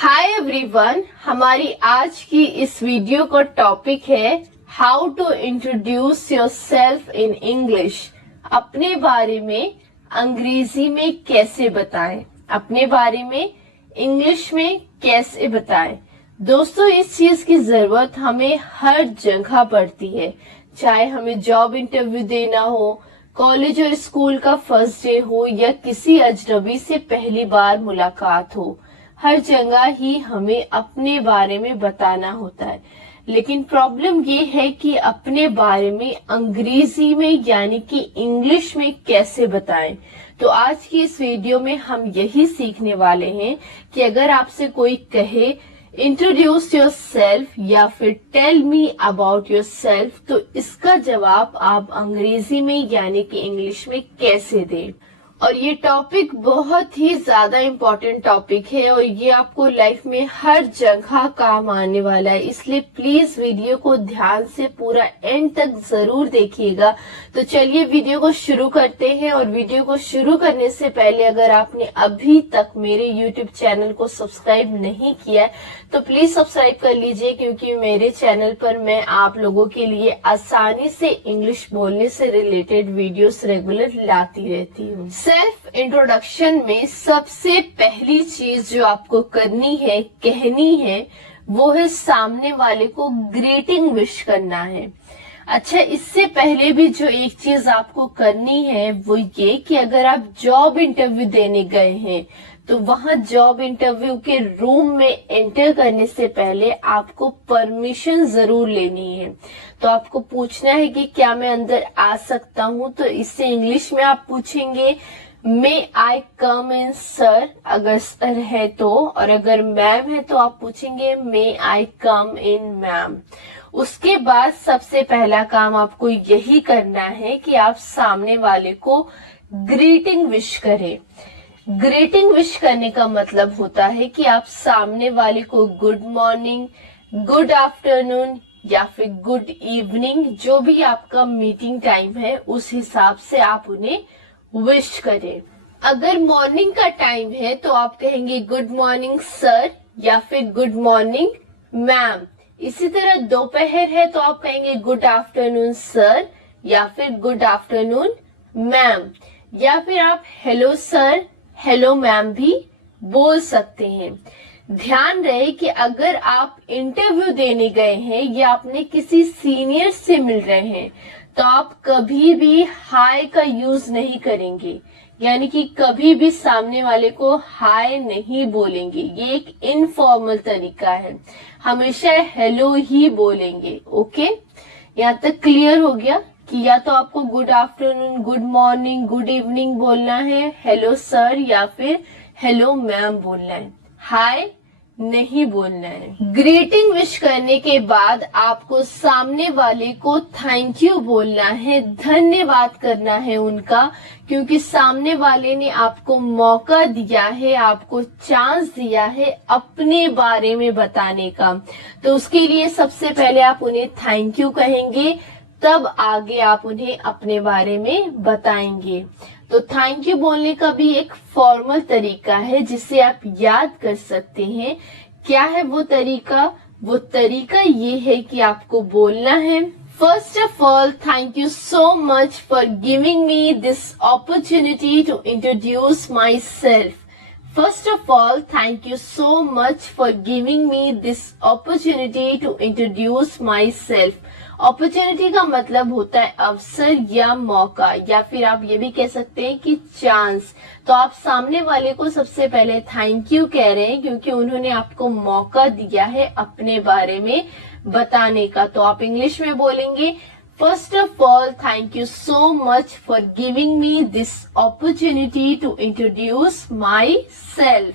Hi everyone, हमारी आज की इस वीडियो का टॉपिक है how to introduce yourself in English. अपने बारे में अंग्रेजी में कैसे बताएं, अपने बारे में इंग्लिश में कैसे बताएं। दोस्तों, इस चीज की जरूरत हमें हर जगह पड़ती है, चाहे हमें जॉब इंटरव्यू देना हो, कॉलेज और स्कूल का फर्स्ट डे हो या किसी अजनबी से पहली बार मुलाकात हो। हर जगह ही हमें अपने बारे में बताना होता है, लेकिन प्रॉब्लम ये है कि अपने बारे में अंग्रेजी में यानी कि इंग्लिश में कैसे बताएं। तो आज की इस वीडियो में हम यही सीखने वाले हैं कि अगर आपसे कोई कहे इंट्रोड्यूस योर सेल्फ या फिर tell me about yourself, तो इसका जवाब आप अंग्रेजी में यानी कि इंग्लिश में कैसे दें। और ये टॉपिक बहुत ही ज्यादा इम्पोर्टेंट टॉपिक है और ये आपको लाइफ में हर जगह काम आने वाला है, इसलिए प्लीज वीडियो को ध्यान से पूरा एंड तक जरूर देखिएगा। तो चलिए वीडियो को शुरू करते हैं। और वीडियो को शुरू करने से पहले अगर आपने अभी तक मेरे यूट्यूब चैनल को सब्सक्राइब नहीं किया है तो प्लीज सब्सक्राइब कर लीजिए, क्योंकि मेरे चैनल पर मैं आप लोगों के लिए आसानी से इंग्लिश बोलने से रिलेटेड वीडियोस रेगुलर लाती रहती हूँ। सेल्फ इंट्रोडक्शन में सबसे पहली चीज जो आपको करनी है, कहनी है, वो है सामने वाले को ग्रीटिंग विश करना है। अच्छा, इससे पहले भी जो एक चीज आपको करनी है वो ये कि अगर आप जॉब इंटरव्यू देने गए हैं तो वहां जॉब इंटरव्यू के रूम में एंटर करने से पहले आपको परमिशन जरूर लेनी है। तो आपको पूछना है कि क्या मैं अंदर आ सकता हूं, तो इससे इंग्लिश में आप पूछेंगे मे आई कम इन सर, अगर सर है तो, और अगर मैम है तो आप पूछेंगे मे आई कम इन मैम। उसके बाद सबसे पहला काम आपको यही करना है कि आप सामने वाले को ग्रीटिंग विश करें। ग्रीटिंग विश करने का मतलब होता है कि आप सामने वाले को गुड मॉर्निंग, गुड आफ्टरनून या फिर गुड इवनिंग, जो भी आपका मीटिंग टाइम है उस हिसाब से आप उन्हें विश करें। अगर मॉर्निंग का टाइम है तो आप कहेंगे गुड मॉर्निंग सर या फिर गुड मॉर्निंग मैम। इसी तरह दोपहर है तो आप कहेंगे गुड आफ्टरनून सर या फिर गुड आफ्टरनून मैम, या फिर आप हेलो सर, हेलो मैम भी बोल सकते हैं। ध्यान रहे कि अगर आप इंटरव्यू देने गए हैं या अपने किसी सीनियर से मिल रहे हैं तो आप कभी भी हाय का यूज नहीं करेंगे, यानी कि कभी भी सामने वाले को हाय नहीं बोलेंगे। ये एक इनफॉर्मल तरीका है, हमेशा हेलो ही बोलेंगे। ओके, यहाँ तक क्लियर हो गया कि या तो आपको good afternoon, good morning, good evening बोलना है, हेलो सर या फिर हेलो मैम बोलना है, हाय नहीं बोलना है। ग्रीटिंग विश करने के बाद आपको सामने वाले को थैंक यू बोलना है, धन्यवाद करना है उनका, क्योंकि सामने वाले ने आपको मौका दिया है, आपको चांस दिया है अपने बारे में बताने का। तो उसके लिए सबसे पहले आप उन्हें थैंक यू कहेंगे, तब आगे आप उन्हें अपने बारे में बताएंगे। तो थैंक यू बोलने का भी एक फॉर्मल तरीका है जिसे आप याद कर सकते हैं। क्या है वो तरीका? वो तरीका ये है कि आपको बोलना है, first of all thank you so much for giving me this opportunity to introduce myself. First of all, thank you so much for giving me this opportunity to introduce myself. Opportunity का मतलब होता है अवसर या मौका, या फिर आप ये भी कह सकते हैं कि चांस। तो आप सामने वाले को सबसे पहले थैंक यू कह रहे हैं क्योंकि उन्होंने आपको मौका दिया है अपने बारे में बताने का। तो आप इंग्लिश में बोलेंगे, First of all, thank you so much for giving me this opportunity to introduce myself.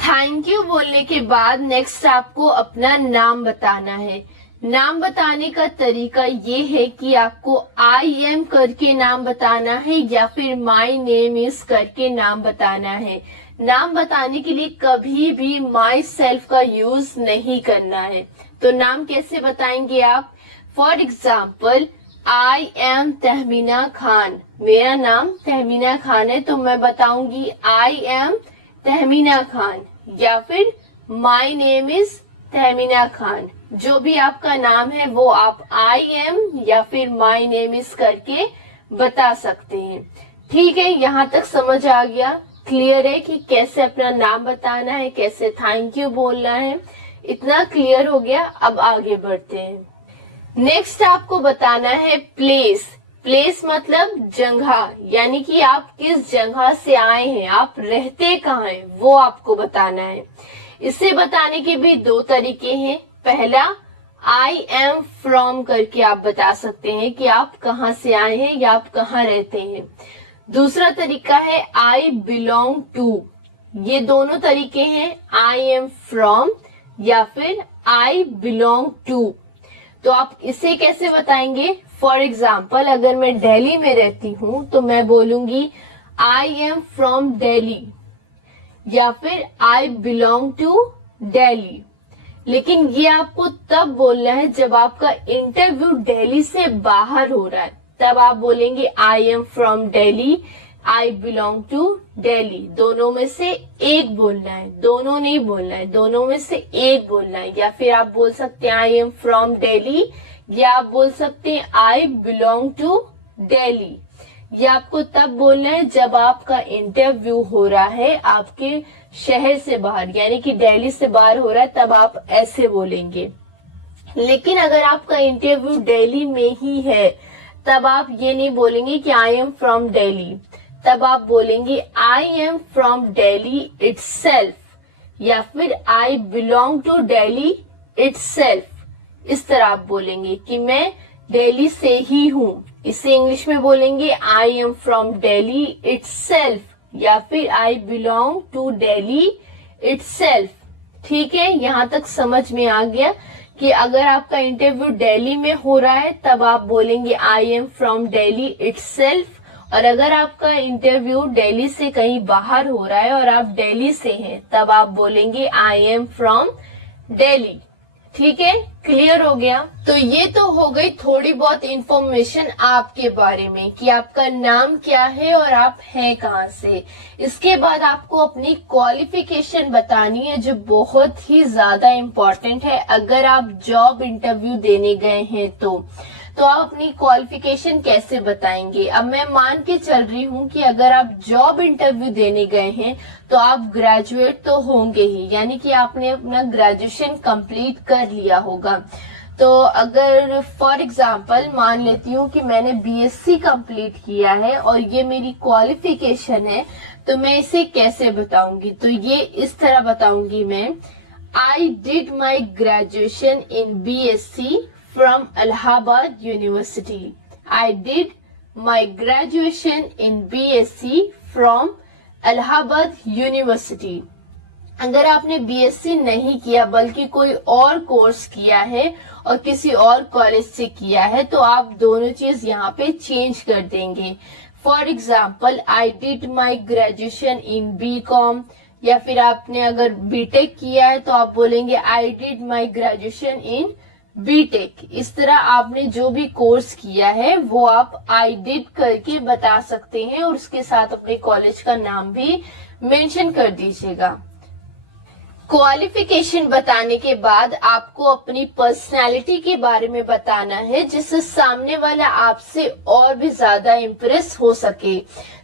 Thank you बोलने के बाद नेक्स्ट आपको अपना नाम बताना है। नाम बताने का तरीका ये है कि आपको आई एम करके नाम बताना है या फिर माई नेम इज करके नाम बताना है। नाम बताने के लिए कभी भी माई सेल्फ का यूज नहीं करना है। तो नाम कैसे बताएंगे आप? For example, I am Tahmina Khan, मेरा नाम तहमीना खान है, तो मैं बताऊंगी आई एम तहमीना खान, या फिर my name is Tahmina Khan. जो भी आपका नाम है वो आप आई एम या फिर माई नेम इज करके बता सकते हैं। ठीक है, यहाँ तक समझ आ गया, क्लियर है कि कैसे अपना नाम बताना है, कैसे थैंक यू बोलना है, इतना क्लियर हो गया। अब आगे बढ़ते हैं। नेक्स्ट आपको बताना है प्लेस। प्लेस मतलब जगह, यानी कि आप किस जगह से आए हैं, आप रहते कहाँ हैं, वो आपको बताना है। इसे बताने के भी दो तरीके हैं। पहला, आई एम फ्रॉम करके आप बता सकते हैं कि आप कहाँ से आए हैं या आप कहाँ रहते हैं। दूसरा तरीका है आई बिलोंग टू। ये दोनों तरीके हैं, आई एम फ्रॉम या फिर आई बिलोंग टू। तो आप इसे कैसे बताएंगे? फॉर एग्जाम्पल, अगर मैं दिल्ली में रहती हूँ तो मैं बोलूंगी आई एम फ्रॉम दिल्ली या फिर आई बिलोंग टू दिल्ली। लेकिन ये आपको तब बोलना है जब आपका इंटरव्यू दिल्ली से बाहर हो रहा है, तब आप बोलेंगे I am from Delhi, I belong to Delhi. दोनों में से एक बोलना है, दोनों नहीं बोलना है, दोनों में से एक बोलना है। या फिर आप बोल सकते हैं आई एम फ्रॉम दिल्ली, या आप बोल सकते हैं आई बिलोंग टू दिल्ली। ये आपको तब बोलना है जब आपका इंटरव्यू हो रहा है आपके शहर से बाहर, यानी कि दिल्ली से बाहर हो रहा है, तब आप ऐसे बोलेंगे। लेकिन अगर आपका इंटरव्यू दिल्ली में ही है, तब आप ये नहीं बोलेंगे कि आई एम फ्रॉम दिल्ली, तब आप बोलेंगे I am from Delhi itself या फिर I belong to Delhi itself. इस तरह आप बोलेंगे कि मैं दिल्ली से ही हूँ। इसे इंग्लिश में बोलेंगे I am from Delhi itself या फिर I belong to Delhi itself. ठीक है, यहाँ तक समझ में आ गया कि अगर आपका इंटरव्यू दिल्ली में हो रहा है तब आप बोलेंगे I am from Delhi itself, और अगर आपका इंटरव्यू दिल्ली से कहीं बाहर हो रहा है और आप दिल्ली से हैं तब आप बोलेंगे आई एम फ्रॉम दिल्ली। ठीक है, क्लियर हो गया। तो ये तो हो गई थोड़ी बहुत इंफॉर्मेशन आपके बारे में कि आपका नाम क्या है और आप हैं कहाँ से। इसके बाद आपको अपनी क्वालिफिकेशन बतानी है जो बहुत ही ज्यादा इम्पोर्टेंट है। अगर आप जॉब इंटरव्यू देने गए हैं तो आप अपनी क्वालिफिकेशन कैसे बताएंगे? अब मैं मान के चल रही हूँ कि अगर आप जॉब इंटरव्यू देने गए हैं तो आप ग्रेजुएट तो होंगे ही, यानी कि आपने अपना ग्रेजुएशन कंप्लीट कर लिया होगा। तो अगर फॉर एग्जांपल मान लेती हूँ कि मैंने बीएससी कंप्लीट किया है और ये मेरी क्वालिफिकेशन है, तो मैं इसे कैसे बताऊंगी? तो ये इस तरह बताऊंगी मैं, आई did my graduation in BSc from Allahabad University. I did my graduation in BSc from Allahabad University. अगर आपने बीएससी नहीं किया बल्कि कोई और कोर्स किया है और किसी और कॉलेज से किया है तो आप दोनों चीज यहाँ पे चेंज कर देंगे। For example, I did my graduation in BCom, या फिर आपने अगर बीटेक किया है तो आप बोलेंगे I did my graduation in BTech. इस तरह आपने जो भी कोर्स किया है वो आप आई डिड करके बता सकते हैं और उसके साथ अपने कॉलेज का नाम भी मेंशन कर दीजिएगा। क्वालिफिकेशन बताने के बाद आपको अपनी पर्सनालिटी के बारे में बताना है जिससे सामने वाला आपसे और भी ज्यादा इम्प्रेस हो सके।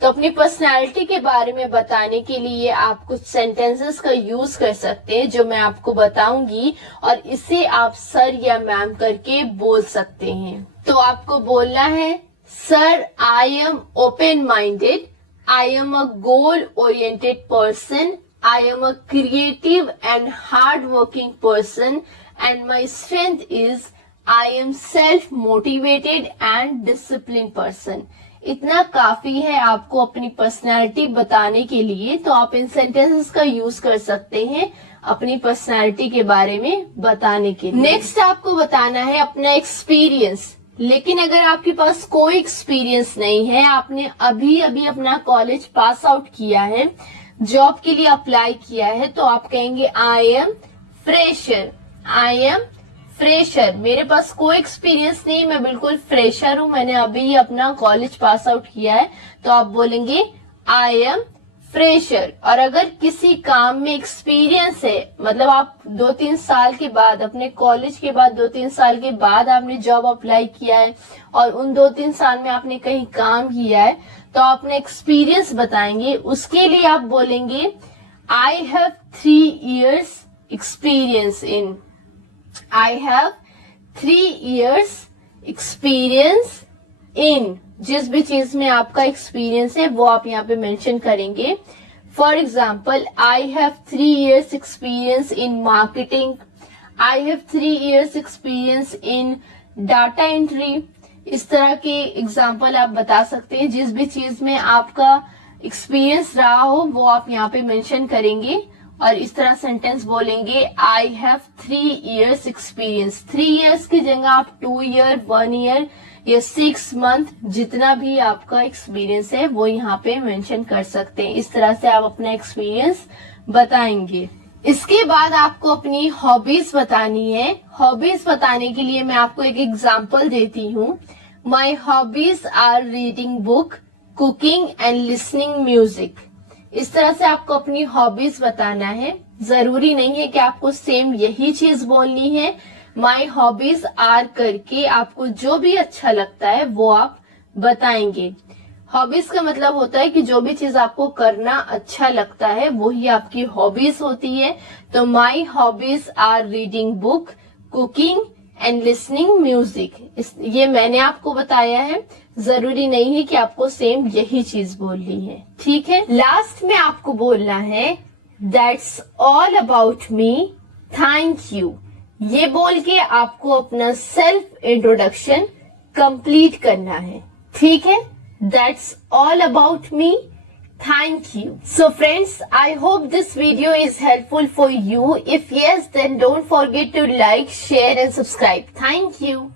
तो अपनी पर्सनालिटी के बारे में बताने के लिए आप कुछ सेंटेंसेस का यूज कर सकते हैं जो मैं आपको बताऊंगी, और इसे आप सर या मैम करके बोल सकते हैं। तो आपको बोलना है, sir I am open minded, I am a goal oriented person, I am a creative and hard-working person, and my strength is I am self-motivated and disciplined person. इतना काफी है आपको अपनी पर्सनैलिटी बताने के लिए। तो आप इन सेंटेंसेस का यूज कर सकते हैं अपनी पर्सनैलिटी के बारे में बताने के लिए। नेक्स्ट आपको बताना है अपना एक्सपीरियंस। लेकिन अगर आपके पास कोई एक्सपीरियंस नहीं है, आपने अभी अभी अपना कॉलेज पास आउट किया है, जॉब के लिए अप्लाई किया है, तो आप कहेंगे I am fresher, I am fresher. मेरे पास कोई एक्सपीरियंस नहीं, मैं बिल्कुल फ्रेशर हूं, मैंने अभी अपना कॉलेज पास आउट किया है, तो आप बोलेंगे आई एम फ्रेशर। और अगर किसी काम में एक्सपीरियंस है, मतलब आप 2-3 साल के बाद, अपने कॉलेज के बाद 2-3 साल के बाद आपने जॉब अप्लाई किया है और उन 2-3 साल में आपने कहीं काम किया है, तो आप अपने एक्सपीरियंस बताएंगे। उसके लिए आप बोलेंगे I have 3 years experience in, I have 3 years experience in, जिस भी चीज में आपका एक्सपीरियंस है वो आप यहाँ पे मेंशन करेंगे। For example, I have 3 years experience in marketing, I have 3 years experience in data entry. इस तरह के एग्जाम्पल आप बता सकते हैं। जिस भी चीज में आपका एक्सपीरियंस रहा हो वो आप यहाँ पे मेंशन करेंगे और इस तरह सेंटेंस बोलेंगे I have 3 years experience. 3 years की जगह आप 2 year, 1 year या 6 month, जितना भी आपका एक्सपीरियंस है वो यहाँ पे मेंशन कर सकते हैं। इस तरह से आप अपना एक्सपीरियंस बताएंगे। इसके बाद आपको अपनी हॉबीज बतानी है। हॉबीज बताने के लिए मैं आपको एक एग्जांपल देती हूँ। My hobbies are reading book, cooking and listening music. इस तरह से आपको अपनी हॉबीज बताना है। जरूरी नहीं है कि आपको सेम यही चीज बोलनी है। माय हॉबीज आर करके आपको जो भी अच्छा लगता है वो आप बताएंगे। हॉबीज का मतलब होता है कि जो भी चीज आपको करना अच्छा लगता है वही आपकी हॉबीज होती है। तो my hobbies are reading book, cooking and listening music. ये मैंने आपको बताया है, जरूरी नहीं है कि आपको सेम यही चीज बोलनी है, ठीक है। लास्ट में आपको बोलना है that's all about me, thank you. ये बोल के आपको अपना सेल्फ इंट्रोडक्शन कंप्लीट करना है, ठीक है। That's all about me. Thank you. So friends, I hope this video is helpful for you. If yes, then don't forget to like, share and subscribe. Thank you.